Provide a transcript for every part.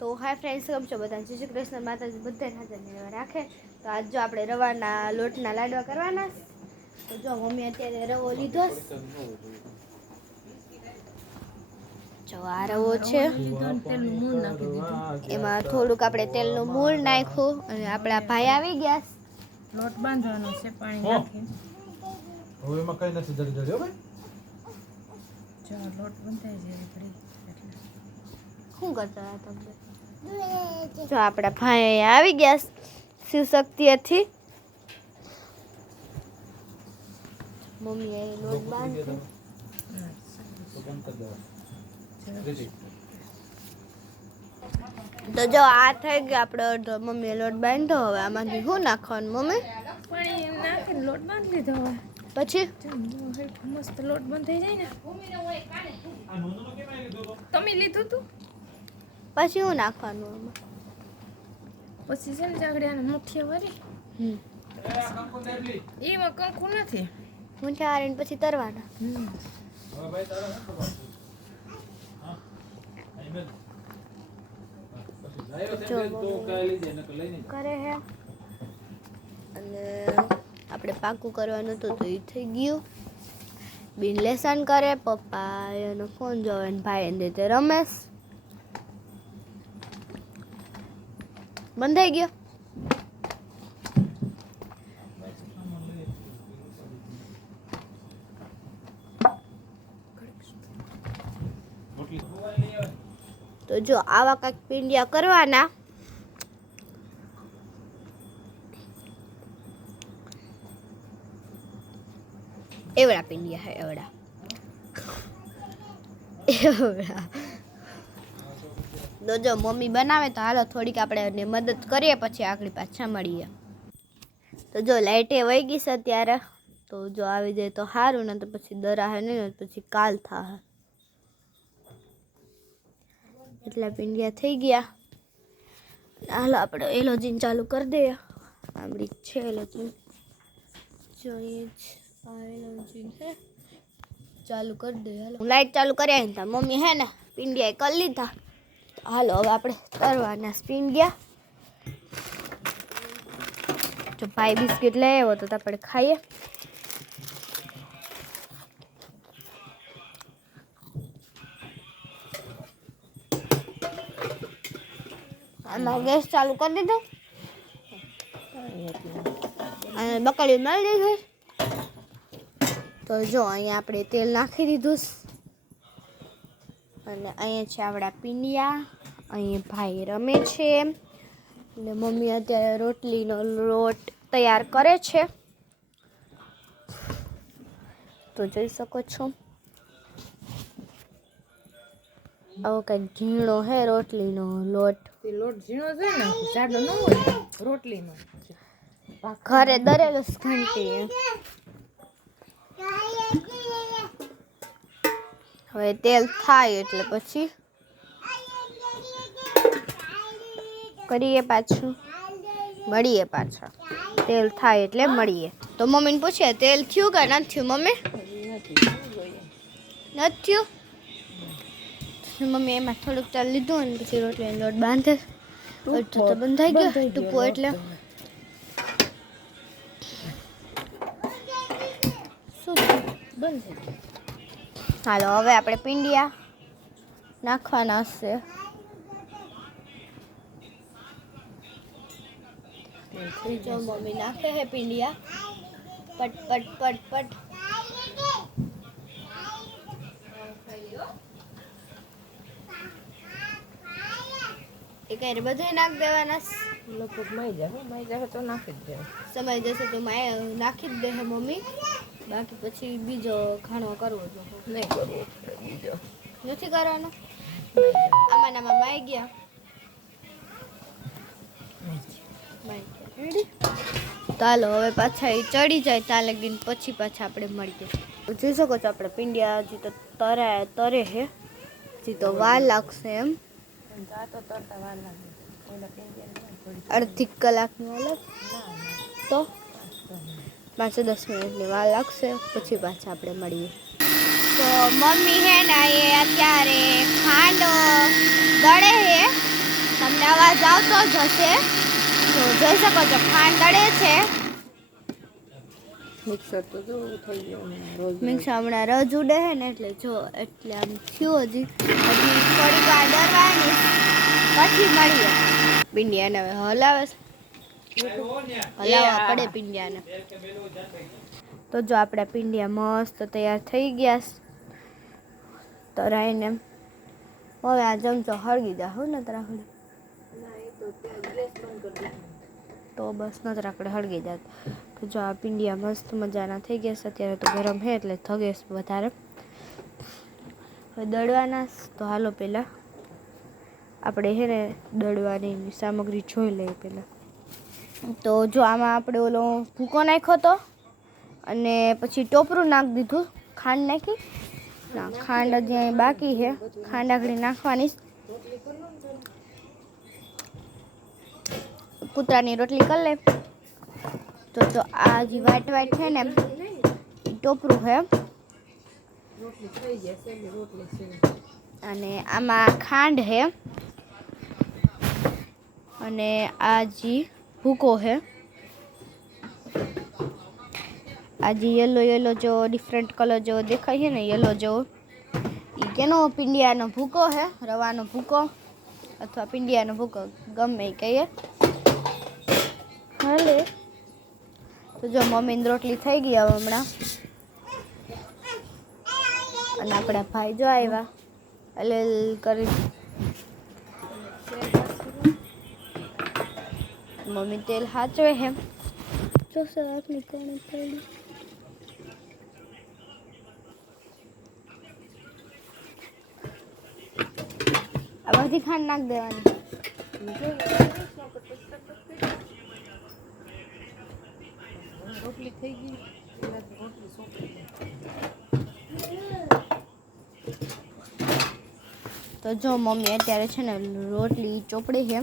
તો hi friends, કેમ છો બધા? જય શ્રી કૃષ્ણ. માતાજી બધાને હાજર નિર્વા રાખે. તો આજ જો આપણે રવાના લોટના લાડવા કરવાના. તો જો મમ્મી અત્યારે રવો લીધો. જો આ રવો છે, એમાં થોડુંક આપણે તેલનું મૂળ નાખ્યું અને આપણા ભાઈ આવી ગયા. લોટ બાંધવાનો છે પાણી નાખી. હવે એમાં કઈ નથી જડી જડી હો ભાઈ. જો લોટ બંધાઈ જાય ઘડી એટલે શું કરતા હતા તમે? જો આપણા ભાઈ અહીંયા આવી ગયા શિવશક્તિથી. મમ્મી અહીં લોટ બાંધે. તો જો આ થઈ ગયો આપણો અડધો. મમ્મીએ લોટ બાંધ્યો. હવે આમાંથી શું નાખવાનું મમ્મી? પાણી એમ નાખીને લોટ બાંધી લીધો. હવે પછી મસ્ત લોટ બંધાઈ જાય ને. તમે લીધું તું? પછી શું નાખવાનું આમાં? પછી છે ને જાગડિયાને મુઠ્ઠી વરી એમાં કંકુ નથી. મુઠ્ઠી વાળીને પછી તરવાના. કરે હે અને આપણે પાકું કરવાનું હતું તો એ થઈ ગયું. બિન લેસન કરે, પપ્પા એનો ફોન જોવે ને ભાઈ એને તે રમેશ. બંધાઈ ગયો. તો જો આવા કાંઈક પીંડિયા કરવાના. એવડા પીંડિયા હે એવડા. તો જો મમ્મી બનાવે તો હાલો થોડીક આપણે એને મદદ કરીએ, પછી આગળ પાછા મળીએ. તો જો લાઇટે વહી ગઈ છે અત્યારે. તો જો આવી જાય તો સારું, ને તો પછી દરાહે નહીં, પછી કાલ થાય. એટલા પીંડિયા થઈ ગયા. હાલો આપણે એલોજીન ચાલુ કરી દઈએ. આમડી છે એલોજીન, જો એ જ એલોજીન હે. ચાલુ કરી દઈએ. હાલો લાઈટ ચાલુ કર્યા ને મમ્મી હે ને પીંડિયા કરી લીધા. હાલો હવે આપણે તરવાના પીંડિયા. જો ભાઈ બિસ્કિટ લઈ આવ્યો તો આપણે ખાઈએ. આમાં ગેસ ચાલુ કરી દીધો અને બકડી મળી દીધું. તો જો અહીંયા આપણે તેલ નાખી દીધું અને અહીંયા છે આપણા પીંડિયા. અહીંયા ભાઈ રમે છે અને મમ્મી અત્યારે રોટલીનો લોટ તૈયાર કરે છે. તો જોઈ શકો છો આવો કંઈક ઝીણો હે રોટલીનો લોટ. લોટ ઝીણો છે ને, જાડો ન હોય રોટલીનો. ઘરે દરેલો ઘંટી. હવે તેલ થાય એટલે પછી કરીએ પાછું, મળીએ પાછા. તેલ થાય એટલે મળીએ. તો મમ્મીને પૂછીએ તેલ થયું કે નથી થયું? મમ્મી નથી થયું. મમ્મી એમાં થોડુંક ચાલ લીધું અને પછી રોટલીનો લોટ બાંધે. તો બંધાઈ ગયો ટૂંકો એટલે શું બંધ થઈ ગયું. હાલો હવે આપણે પીંડિયા નાખવાના હશે. જો મમ્મી નાખે હે પીંડિયા. પટ પટ પટ પટ. એ કઈ બધે નાખી દેવાના. લગભગ માઈ જાય તો નાખી જ દેવાય. સમય જશે તો નાખી જ દે હે મમ્મી. બાકી પછી બીજો ખાણો કરવો જો નહીં કરવો બીજો નથી કરવાનો. આમાં નામાં માઈ ગયા. ચાલો હવે પાછા એ ચડી જાય ત્યાં લગીને પછી પાછા આપણે મળીએ. જોઈ શકો છો આપણે પીંડિયા હજી તો તરે હે. હજી તો વાર લાગશે એમ. અડધી કલાકની અલગ તો 5-10 મિનિટની વાર લાગશે. પછી પાછા આપણે મળીએ. તો મમ્મી હે ને એ અત્યારે ખાંડ દળે હે તમને અવાજ આવતો જ હશે. તો જોઈ શકો છો ખાંડ દળે છે. મિક્સર તો જો થઈ ગયો ને રોજ મિક્સર હમણાં રજ ઉડે છે ને એટલે જો એટલે આમ થયું હજી થોડીક વાર દળવાની પછી મળીએ. પિંડિયાને હવે હલાવે છે. હલાવવા પડે પિંડિયાને. તો જો આપણા પિંડિયા મસ્ત તૈયાર થઈ ગયા છે. તરાઈને હવે આ ચમચો હળગી જા હું ને તરા તો બસ નતર આપણે હળગી જાત. તો જો આ પિંડિયા મસ્ત મજાના થઈ ગયા છે. અત્યારે તો ગરમ છે એટલે થગે વધારે. હવે દળવાના તો હાલો પહેલાં આપણે છે ને દળવાની સામગ્રી જોઈ લઈએ પહેલાં. તો જો આમાં આપણે ઓલો ભૂકો નાખ્યો હતો અને પછી ટોપરું નાખી દીધું. ખાંડ નાખી ના ખાંડ હજી અહીં બાકી છે. ખાંડ આગળ નાખવાની. કૂતરાની રોટલી કરી લે. તો જો આ જે વ્હાઈટ વ્હાઈટ છે ને એ ટોપરું છે. રોટલી થઈ ગયા છે રોટલી છે. અને આમાં ખાંડ છે અને આ જે ભૂકો છે. આ જે યલો યલો જો ડિફરન્ટ કલર જેવો દેખાય છે ને યલો જેવો એ કેનો પિંડિયાનો ભૂકો છે. રવાનો ભૂકો અથવા પિંડિયાનો ભૂકો ગમે એ કહીએ. હાલે તો જો મમ્મીની રોટલી થઈ ગઈ હવે હમણાં. અને આપણા ભાઈ જો આવ્યા એટલે કરી મમ્મી તેલ હાચવે છે. જો સરાકની કોણી પડી. આ બધી ખાંડ નાખ દેવાની. રોટલી થઈ ગઈ રોટલી સોંપી. તો જો મમ્મી અત્યારે છે ને રોટલી ચોપડી છે.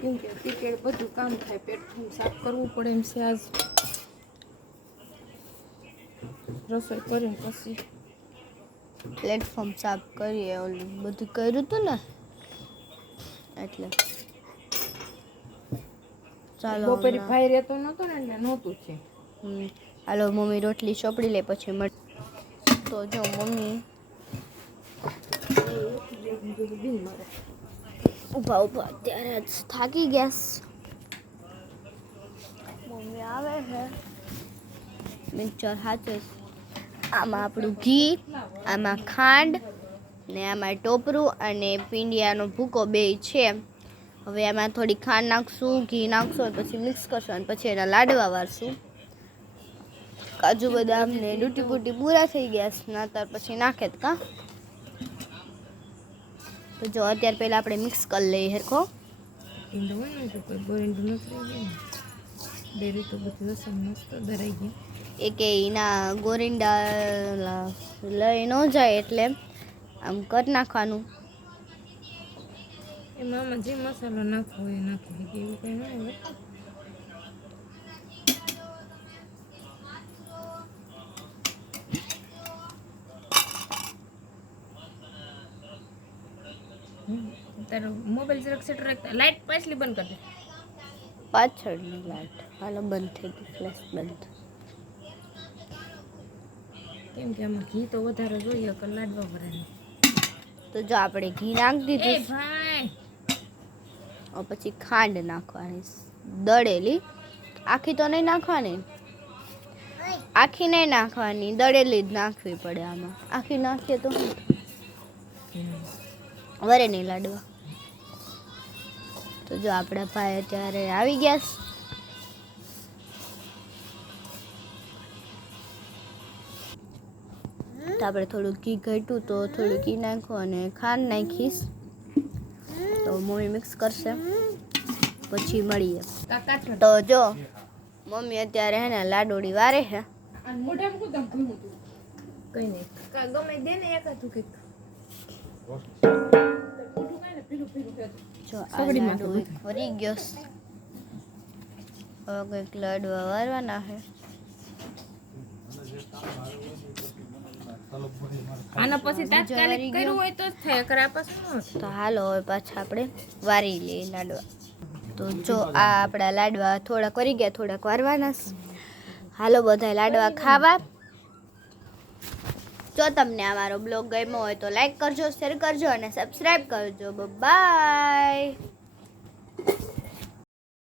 કેમ કે ટિકિટ બધું કામ થાય પેટનું સાફ કરવું પડે એમ છે. આજ રસોઈ કરીને પછી પ્લેટફોર્મ સાફ કરીએ. ઓલું બધું કર્યું હતું ને એટલે ચાલો બપોરે ભાઈ રહેતો નતો ને એટલે નહોતું છે. હાલો મમ્મી રોટલી ચોપડી લે પછી મળ. તો જો મમ્મી ઊભા ઊભા અત્યારે જ થાકી ગયા. મમ્મી આવે છે મિક્સર હાથે. આમાં આપણું ઘી, આમાં ખાંડ ને આમાં ટોપરું અને પિંડિયાનો ભૂકો બેય છે. હવે આમાં થોડી ખાંડ નાખશું, ઘી નાખશું પછી મિક્સ કરશું અને પછી એના લાડવા વાળશું. કાજુ બદામ ને ડૂટી બૂટી પૂરા થઈ ગયા છે. નાતર પછી નાખે જ કા. તો જો અત્યારે પહેલાં આપણે મિક્સ કરી લઈએ હેરખો. ઈંડો હોય ને તો કોઈ બોરીંડું નથી રહી ગયું. ડેરી તો બધી લસણ મસ્ત ધરાઈ ગઈ. એ કે એના ગોરિંડા લઈ ન જાય એટલે આમ કરી નાખવાનું. એમાં આમાં જે મસાલો નાખવો હોય એ નાખી દઈએ. એવું કંઈ ન હોય. તારો મોબાઈલ જરાક સેટ રાખતા લાઈટ પાછલી બંધ કરી દે. પાછળની લાઈટ હાલો બંધ થઈ ગઈ. ફ્લેશ બંધ. કેમ કે આમાં ઘી તો વધારે જોઈએ કે લાડવા ભરાય. તો જો આપણે ઘી નાખી એ દીધું. ભાઈ પછી ખાંડ નાખવાની દળેલી. આખી તો નહીં નાખવાની. આખી નહીં નાખવાની દળેલી જ નાખવી પડે આમાં. આખી નાખીએ તો વરે નહીં લાડવા. તો જો આપણા ભાઈ અત્યારે આવી ગયા છે. તો આપણે થોડું ઘી ઘટ્યું તો થોડું ઘી નાખો અને ખાંડ નાખીશ. તો મમ્મી મિક્સ કરશે પછી મળીએ. તો જો મમ્મી અત્યારે હે ને લાડોડી વારે છે. કઈ નહીં ગમે દે ને એકાતું કંઈક. જો આ લાડુ વરી ગયો. હવે કંઈક લાડવા વારવાના છે. ચાલો બધી મારે આના પછી તાત્કાલિક વારી કર્યું હોય તો જ થાય કરા પછી ન થાય. તો હાલો હવે પાછા આપણે વારી લઈએ લાડવા. તો જો આ આપણા લાડવા થોડાક વરી ગયા, થોડાક વારવાના છે. હાલો બધા લાડવા ખાવા. જો તમને અમારો બ્લોગ ગમ્યો હોય તો લાઈક કરજો, શેર કરજો અને સબસ્ક્રાઈબ કરજો. બાય.